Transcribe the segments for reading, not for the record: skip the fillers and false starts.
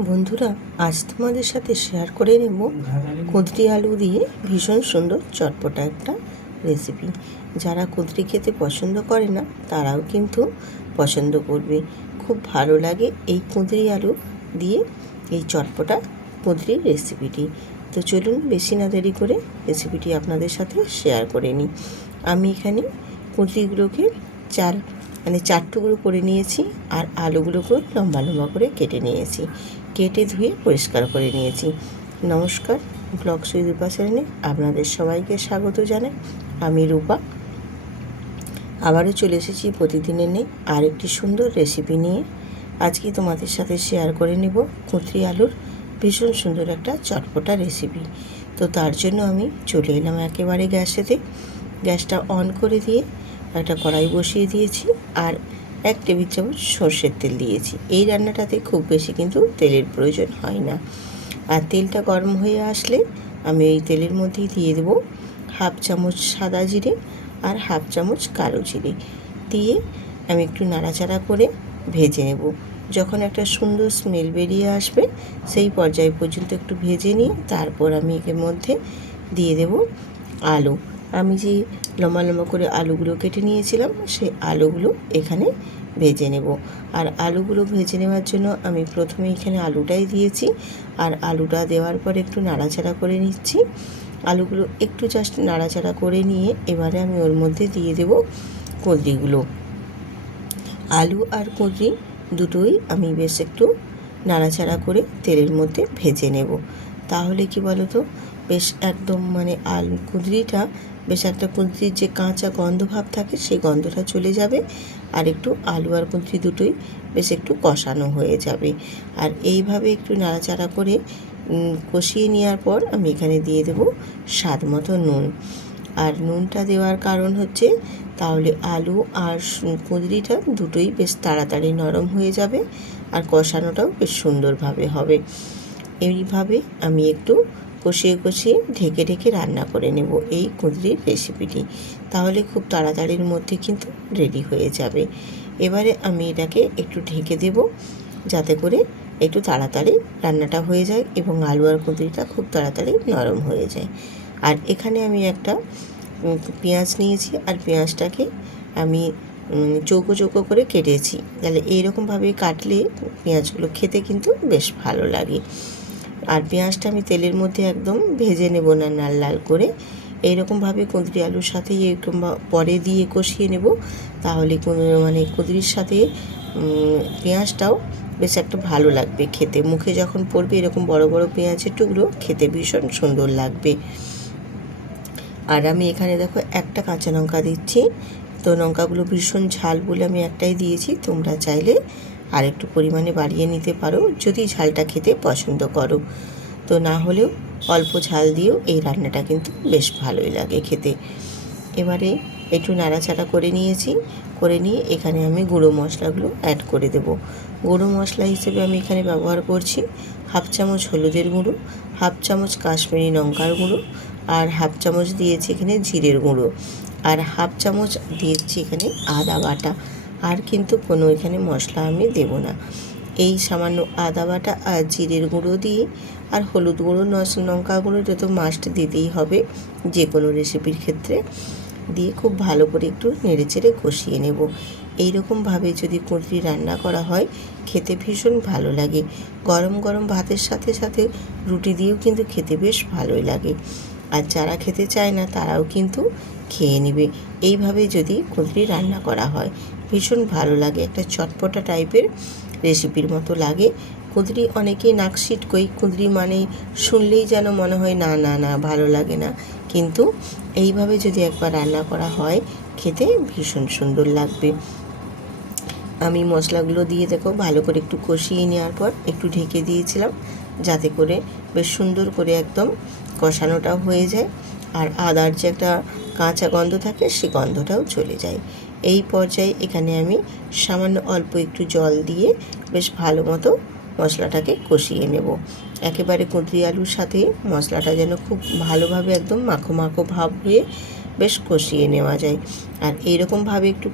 বন্ধুরা, আজ তোমাদের সাথে শেয়ার করে নেব কুঁদরি আলু দিয়ে ভীষণ সুন্দর চটপটা একটা রেসিপি। যারা কুঁদরি খেতে পছন্দ করে না তারাও কিন্তু পছন্দ করবে। খুব ভালো লাগে এই কুঁদরি আলু দিয়ে এই চটপটা কুঁদরির রেসিপিটি। তো চলুন বেশি না দেরি করে রেসিপিটি আপনাদের সাথে শেয়ার করে নিই। আমি এখানে কুঁদরিগুলোকে চার টুকরো করে নিয়েছি আর আলুগুলোকেও লম্বা লম্বা করে কেটে নিয়েছি। কেটে ধুয়ে পরিষ্কার করে নিয়েছি। নমস্কার, ব্লগ সুইট রূপা চ্যানেলে আপনাদের সবাইকে স্বাগত জানাই। আমি রূপা আবারও চলে এসেছি প্রতিদিনের নেই আরেকটি সুন্দর রেসিপি নিয়ে। আজকে তোমাদের সাথে শেয়ার করে নেব কুঁদরি আলুর ভীষণ সুন্দর একটা চটপটা রেসিপি। তো তার জন্য আমি চলে এলাম একেবারে গ্যাসটা অন করে দিয়ে একটা কড়াই বসিয়ে দিয়েছি আর 1 টেবিল চামচ সর্ষের তেল দিয়েছি। এই রান্নাটাতে খুব বেশি কিন্তু তেলের প্রয়োজন হয় না। আর তেলটা গরম হয়ে আসলে আমি এই তেলের মধ্যেই দিয়ে দেবো 1/2 চামচ সাদা জিরে আর 1/2 চামচ কালো জিরে দিয়ে আমি একটু নাড়াচাড়া করে ভেজে নেব। যখন একটা সুন্দর স্মেল বেরিয়ে আসবে সেই পর্যায় পর্যন্ত একটু ভেজে নিয়ে তারপর আমি এর মধ্যে দিয়ে দেব আলু। আমি যে লম্বা লম্বা করে আলুগুলো কেটে নিয়েছিলাম সেই আলুগুলো এখানে ভেজে নেব। আর আলুগুলো ভেজে নেওয়ার জন্য আমি প্রথমে এখানে আলুটাই দিয়েছি আর আলুটা দেওয়ার পর একটু নাড়াচাড়া করে নিচ্ছি। আলুগুলো একটু জাস্ট নাড়াচাড়া করে নিয়ে এবারে আমি ওর মধ্যে দিয়ে দেব কুঁদরিগুলো। আলু আর কুঁদরি দুটোই আমি বেশ একটু নাড়াচাড়া করে তেলের মধ্যে ভেজে নেব। তাহলে কি বলো তো, বেশ একদম আলু কুঁদরিটা বেশ একটা কুঁদরির যে কাঁচা গন্ধ ভাব থাকে সেই গন্ধটা চলে যাবে আর একটু আলু আর কুঁদরি দুটোই বেশ একটু কষানো হয়ে যাবে। আর এইভাবে একটু নাড়াচাড়া করে কষিয়ে নেওয়ার পর আমি এখানে দিয়ে দেব স্বাদ মতো নুন। আর নুনটা দেওয়ার কারণ হচ্ছে তাহলে আলু আর কুঁদরিটা দুটোই বেশ তাড়াতাড়ি নরম হয়ে যাবে আর কষানোটাও বেশ সুন্দরভাবে হবে। এইভাবে আমি একটু কষিয়ে ঢেকে রান্না করে নেব এই কুঁদরির রেসিপিটি। তাহলে খুব তাড়াতাড়ির মধ্যে কিন্তু রেডি হয়ে যাবে। এবারে আমি এটাকে একটু ঢেকে দেব যাতে করে একটু তাড়াতাড়ি রান্নাটা হয়ে যায় এবং আলু আর কুঁদরিটা খুব তাড়াতাড়ি নরম হয়ে যায়। আর এখানে আমি একটা পেঁয়াজ নিয়েছি আর পেঁয়াজটাকে আমি চৌকো চৌকো করে কেটেছি। তাহলে এইরকমভাবে কাটলে পেঁয়াজগুলো খেতে কিন্তু বেশ ভালো লাগে। আর পেঁয়াজটা আমি তেলের মধ্যে একদম ভেজে নেব না, লাল লাল করে এইরকমভাবে কুঁদরি আলুর সাথে এরকম পরে দিয়ে কষিয়ে নেব। তাহলে কুঁদরির সাথে পেঁয়াজটাও বেশ একটা ভালো লাগবে খেতে। মুখে যখন পড়বে এরকম বড় বড় পেঁয়াজের টুকরো খেতে ভীষণ সুন্দর লাগবে। আর আমি এখানে দেখো একটা কাঁচা লঙ্কা দিচ্ছি। তো লঙ্কাগুলো ভীষণ ঝাল বলে আমি একটাই দিয়েছি, তোমরা চাইলে আর একটু পরিমাণে বাড়িয়ে নিতে পারো যদি ঝালটা খেতে পছন্দ করো। তো না হলেও অল্প ঝাল দিয়েও এই রান্নাটা কিন্তু বেশ ভালোই লাগে খেতে। এবারে একটু নাড়াচাড়া করে নিয়ে এখানে আমি গুঁড়ো মশলাগুলো অ্যাড করে দেব। গুঁড়ো মশলা হিসেবে আমি এখানে ব্যবহার করছি 1/2 চামচ হলুদের গুঁড়ো, 1/2 চামচ কাশ্মীরি লঙ্কার গুঁড়ো আর 1/2 চামচ দিয়েছি এখানে জিরের গুঁড়ো আর 1/2 চামচ দিয়েছি এখানে আদা বাটা। আর কিন্তু কোনো এখানে মশলা আমি দেব না। এই সামান্য আদা বাটা আর জিরের গুঁড়ো দিয়ে আর হলুদ গুঁড়ো লঙ্কা গুঁড়ো তো মাস্ট দিতেই হবে যে কোনো রেসিপির ক্ষেত্রে, দিয়ে খুব ভালো করে একটু নেড়েচেড়ে কষিয়ে নেব। এইরকমভাবে যদি কুঁদরি রান্না করা হয় খেতে ভীষণ ভালো লাগে। গরম গরম ভাতের সাথে সাথে রুটি দিয়েও কিন্তু খেতে বেশ ভালোই লাগে। আর যারা খেতে চায় না তারাও কিন্তু খেয়ে নেবে। এইভাবে যদি কুঁদরি রান্না করা হয় ভীষণ ভালো লাগে, একটা চটপটা টাইপের রেসিপির মতো লাগে। কুঁদরি অনেকেই নাক সিটকোই, কুঁদরি শুনলেই যেন মনে হয় না না না ভালো লাগে না, কিন্তু এইভাবে যদি একবার রান্না করা হয় খেতে ভীষণ সুন্দর লাগবে। আমি মশলাগুলো দিয়ে দেখো ভালো করে একটু কষিয়ে নেওয়ার পর একটু ঢেকে দিয়েছিলাম যাতে করে বেশ সুন্দর করে একদম কষানোটাও হয়ে যায় আর আদার যে একটা কাঁচা গন্ধ থাকে সেই গন্ধটাও চলে যায়। এই পর্যায়ে এখানে আমি সামান্য অল্প একটু জল দিয়ে বেশ ভালো মতো মশলাটাকে কষিয়ে নেব। একেবারে কুঁদরি আলুর সাথে মশলাটা যেন খুব ভালোভাবে একদম মাখো মাখো ভাব হয়ে বেশ কষিয়ে নেওয়া যায়। আর এইরকমভাবে একটু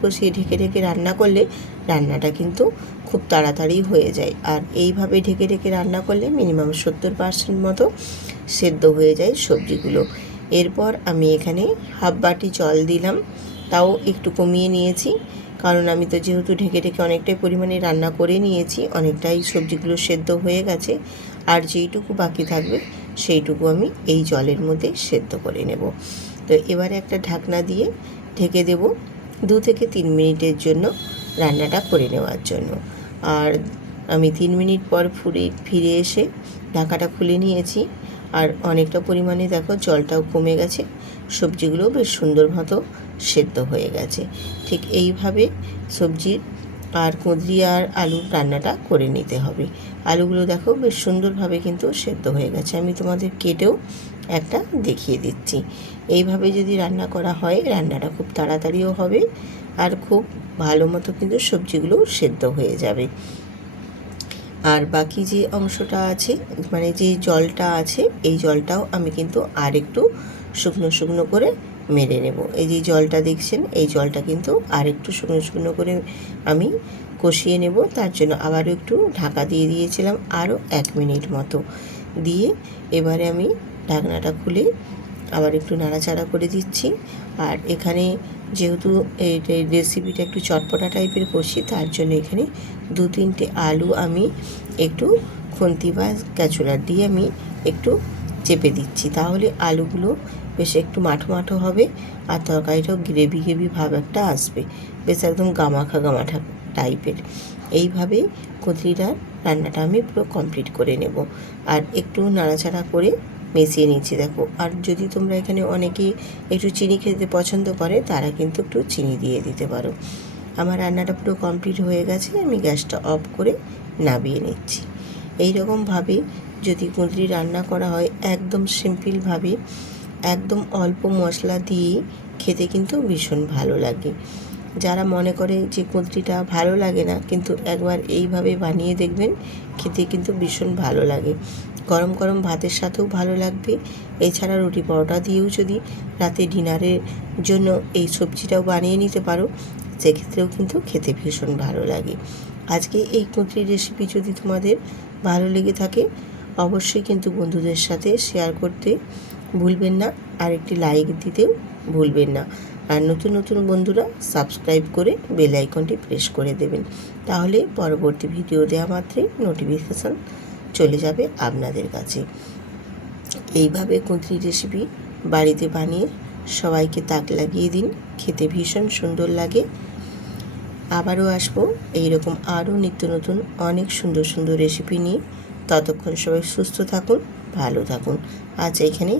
কষিয়ে ঢেকে রান্না করলে রান্নাটা কিন্তু খুব তাড়াতাড়ি হয়ে যায়। আর এইভাবে ঢেকে ঢেকে রান্না করলে মিনিমাম 70% মতো সেদ্ধ হয়ে যায় সবজিগুলো। এরপর আমি এখানে হাফ বাটি জল দিলাম, তাও একটু কমিয়ে নিয়েছি, কারণ আমি তো যেহেতু ঢেকে ঢেকে অনেকটাই পরিমাণে রান্না করে নিয়েছি, অনেকটাই সবজিগুলো সেদ্ধ হয়ে গেছে। আর যেইটুকু বাকি থাকবে সেইটুকু আমি এই জলের মধ্যে সেদ্ধ করে নেব। তো এবারে একটা ঢাকনা দিয়ে ঢেকে দেব 2 থেকে 3 মিনিটের জন্য রান্নাটা করে নেওয়ার জন্য। আর আমি 3 মিনিট পর ফিরে এসে ঢাকাটা খুলে নিয়েছি। আর অনেকটা পরিমাণে দেখো জলটাও কমে গেছে, সবজিগুলো বেশ সুন্দর মতো সেদ্ধ হয়ে গেছে। ঠিক এইভাবে সবজির আর কুঁদরি আর আলুর রান্নাটা করে নিতে হবে। আলুগুলো দেখো বেশ সুন্দরভাবে কিন্তু সেদ্ধ হয়ে গেছে, আমি তোমাদের কেটেও একটা দেখিয়ে দিচ্ছি। এইভাবে যদি রান্না করা হয় রান্নাটা খুব তাড়াতাড়িও হবে আর খুব ভালো মতো কিন্তু সবজিগুলো সেদ্ধ হয়ে যাবে। আর বাকি যে অংশটা আছে, মানে যে জলটা আছে, এই জলটাও আমি কিন্তু আর একটু শুকনো শুকনো করে মেরে নেব। এই যে জলটা দেখছেন, এই জলটা কিন্তু আর একটু শুকনো শুকনো করে আমি কষিয়ে নেব। তার জন্য আবারও একটু ঢাকা দিয়ে দিয়েছিলাম আরও 1 মিনিট মতো। দিয়ে এবারে আমি ঢাকনাটা খুলে আবার একটু নাড়াচাড়া করে দিচ্ছি। আর এখানে যেহেতু এই রেসিপিটা একটু চটপটা টাইপের করছি, তার জন্য এখানে 2-3টে আলু আমি একটু খুন্তি বা ক্যাচুলার দিয়ে আমি একটু চেপে দিচ্ছি, তাহলে আলুগুলো বেশ একটু মাঠো মাঠো হবে আর তরকারিটাও গ্রেভি গ্রেভি ভাব একটা আসবে, বেশ একদম গামাখা গামাঠা টাইপের। এইভাবে কুঁদরিটার রান্নাটা আমি পুরো কমপ্লিট করে নেব। আর একটু নাড়াচাড়া করে মিশিয়ে নিচ্ছি দেখো। আর যদি তোমরা এখানে অনেকে একটু চিনি খেতে পছন্দ করে, তারা কিন্তু একটু চিনি দিয়ে দিতে পারো। আমার রান্নাটা পুরো কমপ্লিট হয়ে গেছে, আমি গ্যাসটা অফ করে নামিয়ে নিচ্ছি। এই রকমভাবে যদি কুঁদরি রান্না করা হয় একদম সিম্পলভাবে, একদম অল্প মশলা দিয়ে খেতে কিন্তু ভীষণ ভালো লাগে। যারা মনে করে যে কুঁদরিটা ভালো লাগে না, কিন্তু একবার এইভাবে বানিয়ে দেখবেন, খেতে কিন্তু ভীষণ ভালো লাগে। গরম গরম ভাতের সাথেও ভালো লাগবে। এছাড়া রুটি পরোটা দিয়েও যদি রাতে ডিনারের জন্য এই সবজিটাও বানিয়ে নিতে পারো, সেক্ষেত্রেও কিন্তু খেতে ভীষণ ভালো লাগে। আজকে এই কুঁদরির রেসিপি যদি তোমাদের ভালো লেগে থাকে, অবশ্যই কিন্তু বন্ধুদের সাথে শেয়ার করতে ভুলবেন না, আর একটি লাইক দিতেও ভুলবেন না। আর নতুন নতুন বন্ধুরা সাবস্ক্রাইব করে বেল আইকনটি প্রেস করে দেবেন, তাহলে পরবর্তী ভিডিও দেওয়া মাত্রই নোটিফিকেশান চলে যাবে আপনাদের কাছে। এইভাবে কুঁদরি রেসিপি বাড়িতে বানিয়ে সবাইকে তাক লাগিয়ে দিন, খেতে ভীষণ সুন্দর লাগে। আবারও আসবো এইরকম আরও নিত্য নতুন অনেক সুন্দর সুন্দর রেসিপি নিয়ে। ততক্ষণ সবাই সুস্থ থাকুন, ভালো থাকুন। আজ এইখানেই